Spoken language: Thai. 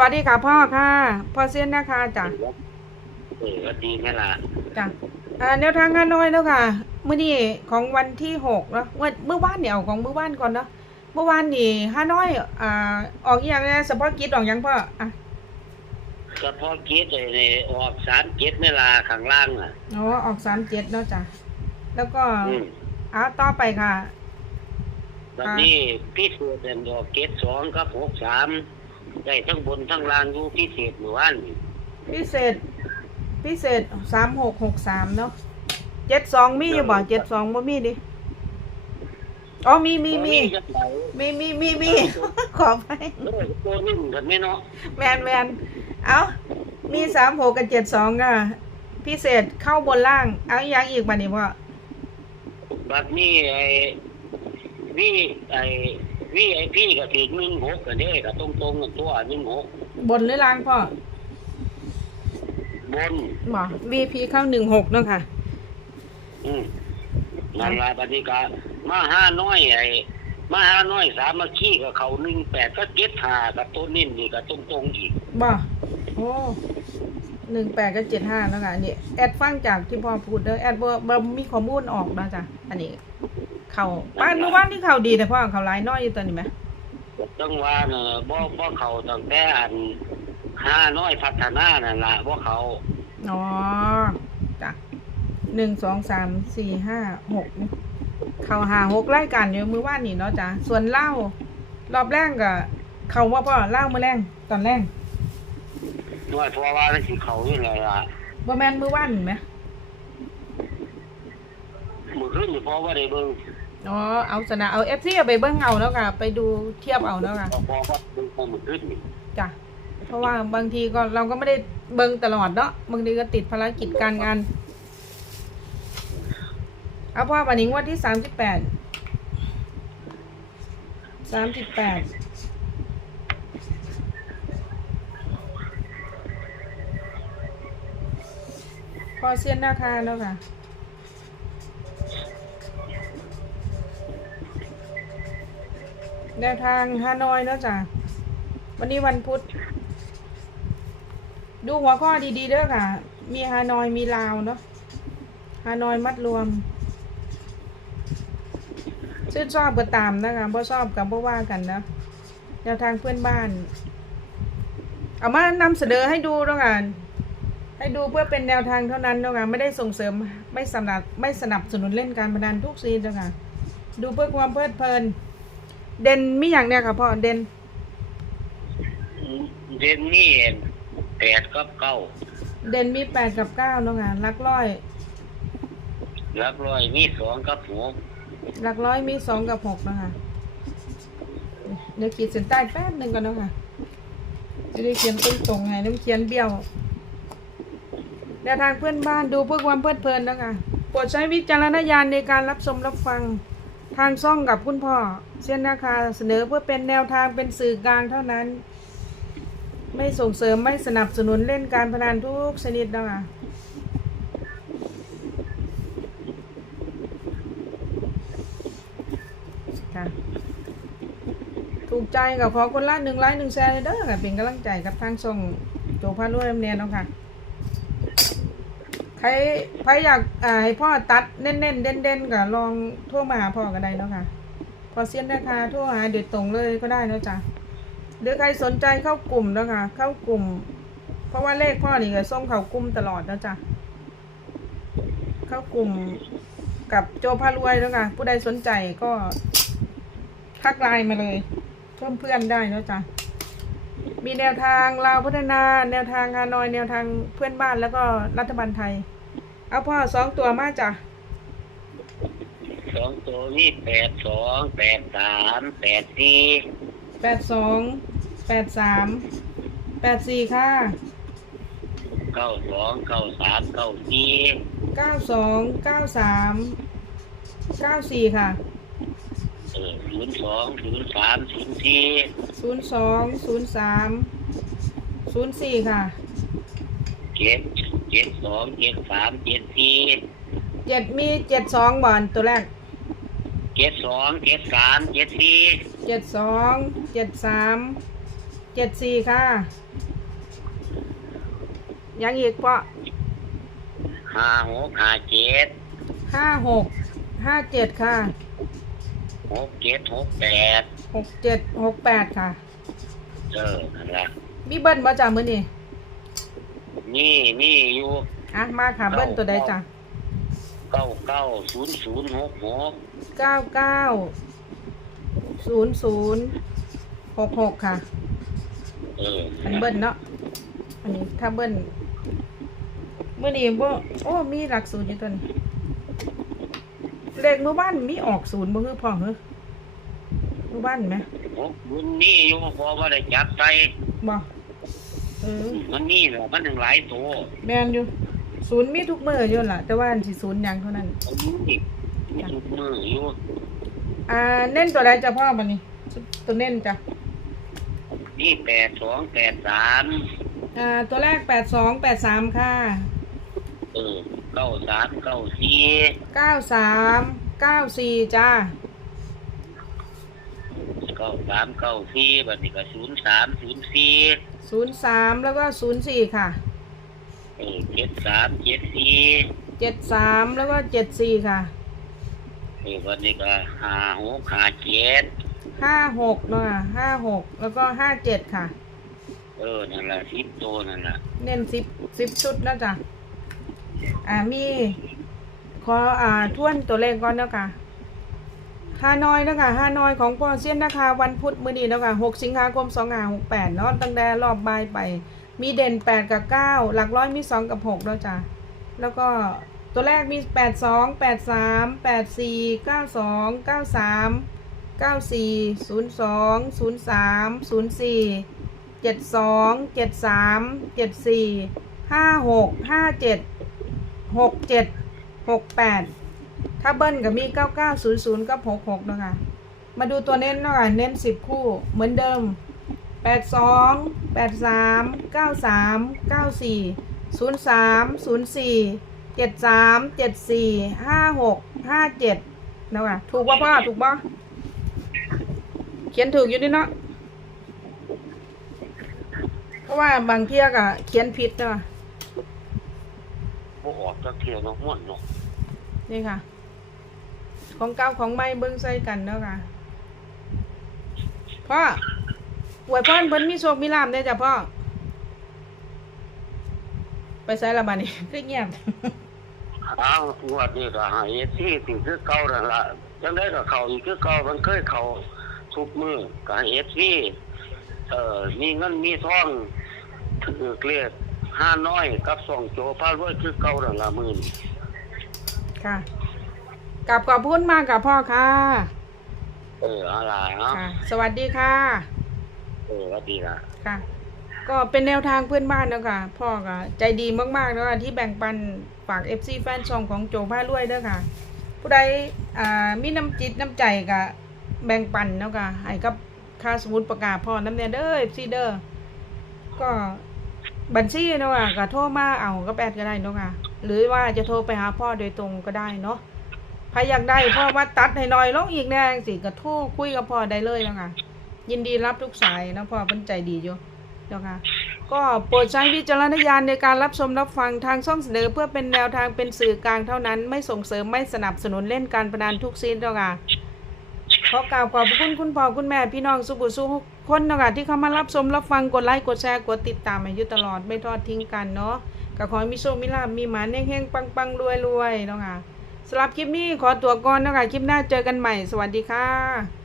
วัสดีค่ะพ่อค่ะพ่อเส้นนะคะจ้ะเออก็ดีไหมล่ะจ้ะอ่าแนวทางฮานอยแล้วค่ะมื้อนี้ของวันที่หกเนาะวันเมื่อวานเนี่ยเอาของเมื่อวานก่อนเนาะเมื่อวานนี่ฮานอยอ่าออกอหย่างนะเฉพาะกิจออกอยังพ่ออะเฉพาะเกตไอ้ออกสารเกตไม่ลาข้างล่างอะอ๋อออกสามเจ็ดเนาะจ้ะแล้วก็อืมเอาต่อไปค่ะวันนี้พี่สูจน์เป็นดอกเกตสองกับหกสาม ได้ทั้งบนทั้งล่างอยู่พิเศษหมู่บ้านนี่พิเศษ พิเศษสามหกหกสามเนาะเจ็ดสองมีอยู่บ่เจ็ดสองบ่มีดิอ๋อมีมีมีจะไปมีมีมีมี ขอไปเออตัวนิ่มกันไหมเนาะแมนแมนเอามีสามหกกับเจ็ดสองอะพิเศษเข้าบนล่าง เอาอีกอย่างอีกมานี่พ่อบัดนี้ไอ้วิไอ้ วิไอ้พี่ก็ถึงหนึ่งหกกันเด้ก็ตรงตรงๆกันตัวหนึ่งหกบนหรือล่างพ่อบนบ่ VP เข้าหนึ่งหกเนาะค่ะ อืมนั่นละปฏิกามาห้าน้อยไอ้มาห้าน้อยสามัคคีกับเขาหนึ่งแปดก็เก็ตหากับตัวนิ่มนี่ก็ตรงตรงๆอีกบ่โอ้ หนึ่งแปดกับเจ็ดห้าแล้วค่ะอันนี้แอดฟังจากที่พ่อพูดเด้อแอดบ่บ่มีข้อมูลออกนะจ๊ะอันนี้ เขาบ้านเมื่อวานที่เขาดีแต่พ่อเขาหลายน้อยอยู่ตอนนี้ไหมจังว่าเนอะบ่บ่เขาตั้งแต่อันห้าน้อยพัฒนานั่นล่ะบ่เขาอ๋อจ้ะหนึ่งสองสามสี่ห้าหกเขาหาหกรายการอยู่มือว่านนี่เนาะจ้ะส่วนเหล้ารอบแรกก็เขาว่าพ่อเหล้ามือแรงตอนแรก น้อยเพราะว่ามันสิเขาอยู่เลยล่ะบ่แมนมือว่านเห็นไหมมื้อคืนนี่เพราะว่าได้เบิ่งอ๋อเอาสนะเอาเอฟซีไปเบิ้งเอาแล้วค่ะ ไปดูเทียบเอาแล้วค่ะเพราะว่าเบิ่งมื้อคืนนี่จ้ะเพราะว่าบางทีก็เราก็ไม่ได้เบิ้งตลอดเนาะบางทีก็ติดภารกิจการงานเอาพ่อวันนี้งวันที่สามสิบแปดสามสิบแปด พอเสียนราคาแล้วค่ะ แนวทางฮานอยเนาะจ้ะ วันนี้วันพุธ ดูหัวข้อดีๆเด้อค่ะ มีฮานอยมีลาวเนาะ ฮานอยมัดรวม ชื่นชอบก็ตามนะคะบ่ชอบกับบ่ว่ากันนะ แนวทางเพื่อนบ้าน เอามานำเสนอให้ดูเนาะค่ะ ให้ดูเพื่อเป็นแนวทางเท่านั้นเนาะค่ะไม่ได้ส่งเสริมไม่สนับไม่สนับสนุนเล่นการพนันทุกซีนเนาะค่ะดูเพื่อความเพลิดเพลิน เด่นมีอย่างเนี้ยค่ะพ่อเด่นเดือนนี้แปดกับเก้าเด่นมีแปดกับเก้าเนาะค่ะหลักร้อยหลักร้อยมีสองกับหกหลักร้อยมีสองกับหกนะคะเดี๋ยวขีดเส้นใต้แป๊บหนึ่งก่อนเนาะค่ะจะได้เขียนตรงตรงๆไงน้ำเขียนเบี้ยว แนวทางเพื่อนบ้านดูเพื่อความเพลิดเพลินนะคะโปรดใช้วิจารณญาณในการรับชมรับฟังทางซ่องกับคุณพ่อเช่นนะคะเสนอเพื่อเป็นแนวทางเป็นสื่อกลางเท่านั้น ไม่ส่งเสริมไม่สนับสนุนเล่นการพนันทุกชนิดนะคะค่ะถูกใจกับขอคนละหนึ่งไลค์หนึ่งแชร์เลยเด้อค่ะเป็นกำลังใจกับทางส่งโจพานุเรมเนียนเนาะค่ะ รใครอยากอ่าให้พ่อตัดเน้นๆเด่นๆก็ลองโทรมาหาพ่อก็ได้เนาะค่ะ พอเซียนราคาโทรหาโดยตรงเลยก็ได้เนาะจ้ะหรือใครสนใจเข้ากลุ่มเนาะค่ะ เข้ากลุ่ม เพราะว่าเลขพ่อนี่ก็ส่งเข้ากลุ่มตลอดเนาะจ้ะ เข้ากลุ่มกับโจพารวยเนาะค่ะ ผู้ใดสนใจก็ทักไลน์มาเลยเพิ่มเพื่อนได้เนาะจ้ะมีแนวทางลาวพัฒนา แนวทางฮานอย แนวทางเพื่อนบ้านแล้วก็รัฐบาลไทย เอาพ่อสองตัวมาจ้ะสองตัวมีแปดสองแปดสามแปดสี่แปดสองแปดสามแปดสี่ค่ะเก้าสองเก้าสามเก้าสี่เก้าสองเก้าสามเก้าสี่ค่ะเออศูนย์สองศูนย์สามศูนย์สี่ศูนย์สองศูนย์สามศูนย์สี่ค่ะเจ็ด เจ็ดสองเจ็ดสามเจ็ดสี่เจ็ดมีเจ็ดสองบอนตัวแรกเจ็ดสองเจ็ดสามเจ็ดสี่เจ็ดสองเจ็ดสามเจ็ดสี่ค่ะ ยังอีกเพราะห้าหกห้าเจ็ดห้าหกห้าเจ็ดค่ะหกเจ็ดหกแปดหกเจ็ดหกแปดค่ะ เออนั่นละมีเบิ้ลบ่จ้ามื้อนี้ นี่นี่อยู่อะมาค่ะเบิ้ลตัวใดจ้ะเก้าเก้าศูนย์ศูนย์หกหกเก้าเก้าศูนย์ศูนย์หกหกค่ะ เอออันเบิ้ลเนาะอันนี้ถ้าเบิ้ลเมื่อนี้บ่โอ้มีหลักศูนย์อยู่ตัวนี้เลขมือบ้านมีออกศูนย์บ่คือพ่อเหรอมือบ้านไหมหกบุญนี่อยู่พอว่าได้จับใจบ่เออ มันนี่แหละมันถึงหลายตัวแม่นอยู่ ศูนย์มีทุกมืออยู่ล่ะ แต่ว่าอันสิศูนย์หยังเท่านั้นอันนี้มีทุกมืออยู่อ่า เน้นตัวใดจ้ะพ่อบัดนี้ ตัวเน้นจ้ะ นี่แปดสองแปดสามอ่า ตัวแรกแปดสองแปดสามค่ะ เออเก้าสามเก้าสี่เก้าสามเก้าสี่จ้า เก้าสามเก้าสี่บัดนี้ก็ศูนย์สามศูนย์สี่ ศูนย์สามแล้วก็ศูนย์สี่ค่ะเออเจ็ดสามเจ็ดสี่เจ็ดสามแล้วก็เจ็ดสี่ค่ะเออบัดนี้ก็ห้าหกห้าเจ็ดห้าหกเนาะห้าหกแล้วก็ห้าเจ็ดค่ะ เออนั่นแหละสิบตัวนั่นแหละเน้นสิบสิบชุดแล้วจ้ะอ่ามีขออ่าทวนตัวเลขก่อนเนาะค่ะ ฮานอยเนาะคะฮานอยของปอเซียนนะคะวันพุธมื้อนี้เนาะค่ะหกสิงหาคมสองห้าหกแปดเนาะตั้งแต่รอบบ่ายไป มีเด่นแปดกับเก้าหลักร้อยมีสองกับหกเนาะจ้ะแล้วก็ตัวแรกมีแปดสองแปดสามแปดสี่เก้าสองเก้าสามเก้าสี่ศูนย์สองศูนย์สามศูนย์สี่เจ็ดสองเจ็ดสามเจ็ดสี่ห้าหกห้าเจ็ดหกเจ็ดหกแปด ถ้าเบิ้ลก็มีเก้าเก้าศูนย์ศูนย์กับหกหกนะคะมาดูตัวเน้นหน่อยเน้นสิบคู่เหมือนเดิมแปดสองแปดสามเก้าสามเก้าสี่ศูนย์สามศูนย์สี่เจ็ดสามเจ็ดสี่ห้าหกห้าเจ็ดนะว่ะถูกป่ะพ่อถูกป่ะเขียนถูกอยู่นี่เนาะเพราะว่าบางเที่ยกะเขียนผิดนะว่ะบ่ออกจักเที่ยวเนาะม่วนเนาะนี่ค่ะ ของเก่าของใหม่เบิ้งใส่กันเนาะค่ะพ่ออวยพรเพิ่นมีโชคมีลาภได้อจ้ะพ่อ ไปใส่ละบาดนี้คือเงียบอ้าวงวดนี้ก็หาเอซี่ติคือเก่านั่นล่ะจังได้ก็เข้าอีกคือเก่ามันเคยเข้าทุกมื้อก็ให้เอซี่เอ่อมีเงินมีทองถือเกลียดห้าน้อยกับสองโจพารวยคือเก่านั่นล่ะมื้อนี้ค่ะ กลับขอบคุณมากกับพ่อค่ะเอออะไรเนาะค่ะ สวัสดีค่ะ เออว่าดีล่ะค่ะ ก็เป็นแนวทางเพื่อนบ้านเนาะค่ะ พ่อก็ใจดีมากๆเนาะที่แบ่งปันฝาก FC แฟนช่องของโจผ้ารวยเด้อค่ะ ผู้ใดอ่ามีน้ำจิตน้ำใจก็แบ่งปันเนาะค่ะให้กับค่าสมุดประกาศพ่อน้ำเนยเด้อ FC เด้อก็บัญชีเนาะค่ะก็โทรมาเอาก็แปดก็ได้เนาะค่ะ หรือว่าจะโทรไปหาพ่อโดยตรงก็ได้เนาะ ใครอยากได้พ่อว่าตัดให้หน่อยลงอีกแน่สิก็โทรคุยกับพ่อได้เลยเนาะค่ะยินดีรับทุกสายนะพ่อเป็นใจดีอยู่เนาค่ะก็โปรดใช้วิจารณญาณในการรับชมรับฟังทางช่องเสนอเพื่อเป็นแนวทางเป็นสื่อกลางเท่านั้น ไม่ส่งเสริมไม่สนับสนุนเล่นการพนันทุกสิ้นเนาค่ะขอกล่าวขอบพระคุณคุณพ่อคุณแม่พี่น้องสุขุสุขคนเนาะค่ะที่เข้ามารับชมรับฟังกดไลค์กดแชร์กดติดตามมาอยู่ตลอดไม่ทอดทิ้งกันเนาะก็ขอให้มีโชคมีลาภมีหมาเฮงๆปังๆรวยๆเนาะค่ะ สำหรับคลิปนี้ขอตัวก่อนนะค่ะคลิปหน้าเจอกันใหม่ สวัสดีค่ะ